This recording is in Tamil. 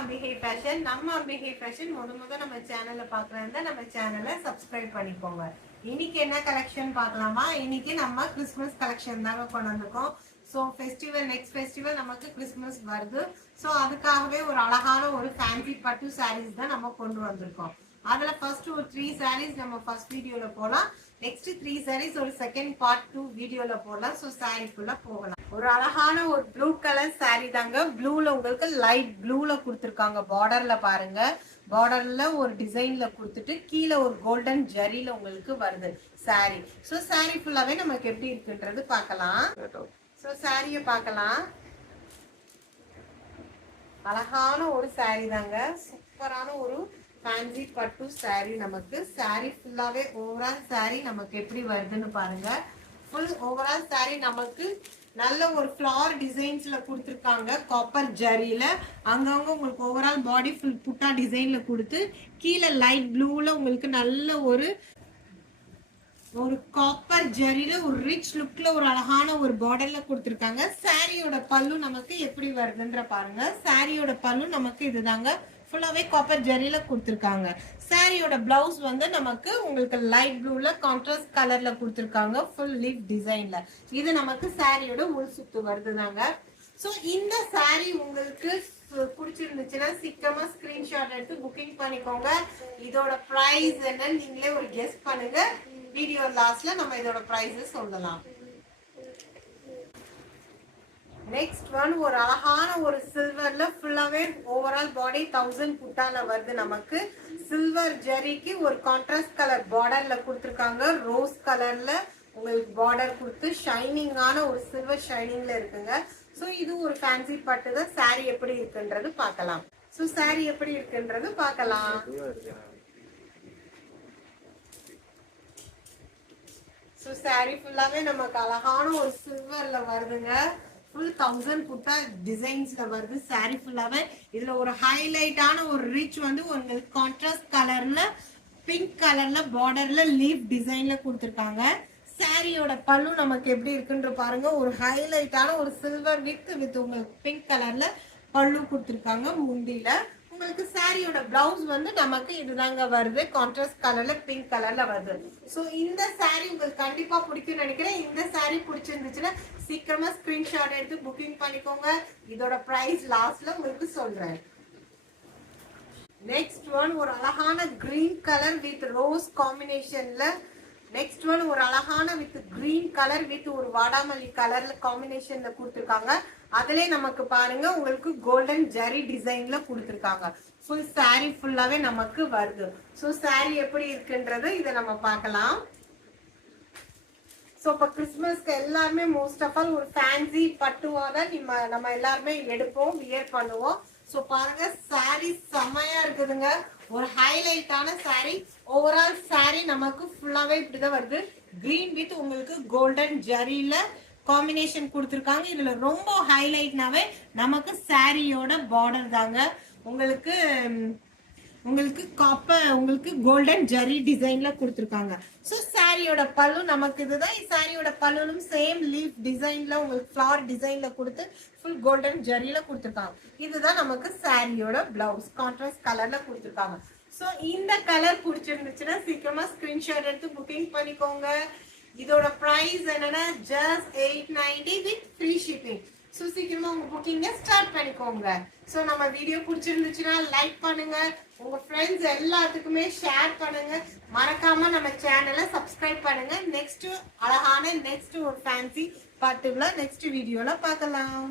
அம்பிகை ஃபேஷன். நம்ம அம்பிகை ஃபேஷன் முத நம்ம சேனலை பார்க்குறதா நம்ம சேனலை சப்ஸ்கிரைப் பண்ணிக்கோங்க. இன்னைக்கு என்ன கலெக்ஷன் பார்க்கலாமா? இன்னைக்கு நம்ம கிறிஸ்மஸ் கலெக்ஷன் தாங்க கொண்டு வந்திருக்கோம். ஸோ நெக்ஸ்ட் ஃபெஸ்டிவல் நமக்கு கிறிஸ்மஸ் வருது. ஸோ அதுக்காகவே ஒரு அழகான ஒரு ஃபேன்சி பட்டு சாரீஸ் தான் நம்ம கொண்டு வந்திருக்கோம். அதுல ஃபர்ஸ்ட் ஒரு 3 sarees நம்ம ஃபர்ஸ்ட் வீடியோல போலாம். நெக்ஸ்ட் 3 sarees ஒரு செகண்ட் பார்ட் 2 வீடியோல போலாம். ஸோ சாரீக்குள்ள போகலாம். ஒரு அழகான ஒரு ப்ளூ கலர் saree தாங்க. ப்ளூல உங்களுக்கு லைட் ப்ளூல கொடுத்துருக்காங்க. பார்டர்ல பாருங்க, பார்டர்ல ஒரு டிசைன்ல கொடுத்துட்டு கீழே ஒரு கோல்டன் ஜரியில உங்களுக்கு வருது saree. ஸோ saree ஃபுல்லாவே நமக்கு எப்படி இருக்குன்றது பார்க்கலாம். ஸோ சாரியை பார்க்கலாம். அழகான ஒரு saree தாங்க. சூப்பரான ஒரு ஃபேன்சி பட்டு saree. நமக்கு saree ஃபுல்லாவே ஓவரால் saree நமக்கு எப்படி வருதுன்னு பாருங்க. ஃபுல் ஓவரால் saree நமக்கு நல்ல ஒரு ஃப்ளவர் டிசைன்ஸ்ல கொடுத்துருக்காங்க. காப்பர் ஜரியில அங்கங்க உங்களுக்கு ஓவரால் பாடி ஃபுல் புட்டா டிசைன்ல கொடுத்து கீழே லைட் ப்ளூல உங்களுக்கு நல்ல ஒரு காப்பர் ஜரியில ஒரு ரிச் லுக்ல ஒரு அழகான ஒரு பார்டர்ல கொடுத்துருக்காங்க. சாரியோட பல்லு நமக்கு எப்படி வருதுன்ற பாருங்க. சாரியோட பல்லு நமக்கு இதுதாங்க. ஃபுல்லாவே காப்பர் ஜரியில கொடுத்துருக்காங்க. சாரியோட பிளவுஸ் வந்து நமக்கு உங்களுக்கு லைட் ப்ளூல கான்ட்ராஸ்ட் கலர்ல கொடுத்துருக்காங்க. ஃபுல் லீஃப் டிசைன்ல இது நமக்கு சாரியோட உள் சுத்து வருதுதாங்க. ஸோ இந்த சாரி உங்களுக்கு பிடிச்சிருந்துச்சுன்னா சீக்கிரமா ஸ்கிரீன்ஷாட் எடுத்து புக்கிங் பண்ணிக்கோங்க. இதோட பிரைஸ் என்னன்னு நீங்களே ஒரு கெஸ் பண்ணுங்க. வீடியோ லாஸ்ட்ல நம்ம இதோட பிரைஸ் சொல்லலாம். நெக்ஸ்ட் ஒன் ஒரு அழகான ஒரு சில்வர்ல ஃபுல்லாவே ஓவரால் பாடி 1000 புட்டால வருது. நமக்கு சில்வர் ஜரிக்கு ஒரு கான்ட்ராஸ்ட் கலர் பார்டர்ல கொடுத்துருக்காங்க. ரோஸ் கலர்ல உங்களுக்கு பார்டர் கொடுத்து ஷைனிங்கான ஒரு சில்வர் ஷைனிங்ல இருக்குங்க. ஸோ இது ஒரு ஃபேன்சி பட்டு தான். சாரி எப்படி இருக்குன்றது பார்க்கலாம். ஸோ சாரி எப்படி இருக்குன்றது பார்க்கலாம். ஸோ சாரி ஃபுல்லாவே நமக்கு அழகான ஒரு சில்வர்ல வருதுங்க. ஃபுல் 1000 புட்டா டிசைன்ஸ்ல வருது சாரி ஃபுல்லாவே. இதுல ஒரு ஹைலைட்டான ஒரு ரிச் வந்து உங்களுக்கு கான்ட்ராஸ்ட் கலர்ல பிங்க் கலர்ல பார்டர்ல லீஃப் டிசைன்ல கொடுத்துருக்காங்க. சாரியோட பல்லு நமக்கு எப்படி இருக்குன்ற பாருங்க. ஒரு ஹைலைட்டான ஒரு சில்வர் வித் உங்களுக்கு பிங்க் கலர்ல பல்லு கொடுத்துருக்காங்க. முந்தியில உங்களுக்கு சாரியோட பிளவுஸ் வந்து நமக்கு இதுதாங்க வருது. கான்ட்ராஸ்ட் கலர்ல பிங்க் கலர்ல வருது. ஸோ இந்த சாரி உங்களுக்கு கண்டிப்பா பிடிக்கும்னு நினைக்கிறேன். இந்த சாரி பிடிச்சிருந்துச்சுன்னா சீக்கிரமா ஸ்கிரீன்ஷாட் எடுத்து புக்கிங் பண்ணிக்கோங்க. இதோட பிரைஸ் லாஸ்ட்ல உங்களுக்கு சொல்றேன். நெக்ஸ்ட் ஒன் ஒரு அழகான கிரீன் கலர் வித் ரோஸ் காம்பினேஷன்ல. நெக்ஸ்ட் ஒன் ஒரு அழகான வித் கிரீன் கலர் வித் ஒரு வாடாமல்லி கலர்ல காம்பினேஷன்ல கொடுத்துருக்காங்க. அதுல நமக்கு பாருங்க உங்களுக்கு கோல்டன் ஜரி டிசைன்ல கொடுத்துருக்காங்க. ஃபுல் சாரி ஃபுல்லாவே நமக்கு வருது. ஸோ சாரி எப்படி இருக்குன்றது இதை நம்ம பார்க்கலாம். ஸோ இப்போ கிறிஸ்மஸ்க்கு எல்லாருமே மோஸ்ட் ஆஃப் ஆல் ஒரு ஃபேன்சி பட்டுவா தான் நம்ம எல்லாருமே எடுப்போம், வியர் பண்ணுவோம். ஸோ பாருங்க சாரி செம்மையா இருக்குதுங்க. ஒரு ஹைலைட்டான சாரி. ஓவரால் சாரி நமக்கு ஃபுல்லாவே இப்படிதான் வருது. கிரீன் வித் உங்களுக்கு கோல்டன் ஜரியில காம்பினேஷன் கொடுத்துருக்காங்க. இதுல ரொம்ப ஹைலைட்னாவே நமக்கு சாரியோட பார்டர் தாங்க. உங்களுக்கு உங்களுக்கு கோல்டன் ஜரி டிசைன்ல கொடுத்துருக்காங்க. ஸோ சாரியோட பல்லு நமக்கு இதுதான். சாரியோட பல்லுலும் சேம் லீஃப் டிசைன்ல உங்களுக்கு ஃபிளவர் டிசைன்ல கொடுத்து ஃபுல் கோல்டன் ஜரியில கொடுத்துருக்காங்க. இதுதான் நமக்கு சாரியோட பிளவுஸ் கான்ட்ராஸ்ட் கலர்ல கொடுத்துருக்காங்க. ஸோ இந்த கலர் பிடிச்சிருந்துச்சுன்னா சீக்கிரமா ஸ்கிரீன்ஷாட் எடுத்து புக்கிங் பண்ணிக்கோங்க. இதோட பிரைஸ் என்னன்னா just 890 with free shipping. So சீக்கிரமா உங்க புக்கிங்க ஸ்டார்ட் பண்ணிக்கோங்க. ஸோ நம்ம வீடியோ பிடிச்சிருந்துச்சுன்னா லைக் பண்ணுங்க, உங்க ஃப்ரெண்ட்ஸ் எல்லாத்துக்குமே ஷேர் பண்ணுங்க. மறக்காம நம்ம சேனலை சப்ஸ்கிரைப் பண்ணுங்க. நெக்ஸ்ட் அழகான நெக்ஸ்ட் ஒரு ஃபேன்சி பட்டுல நெக்ஸ்ட் வீடியோல பார்க்கலாம்.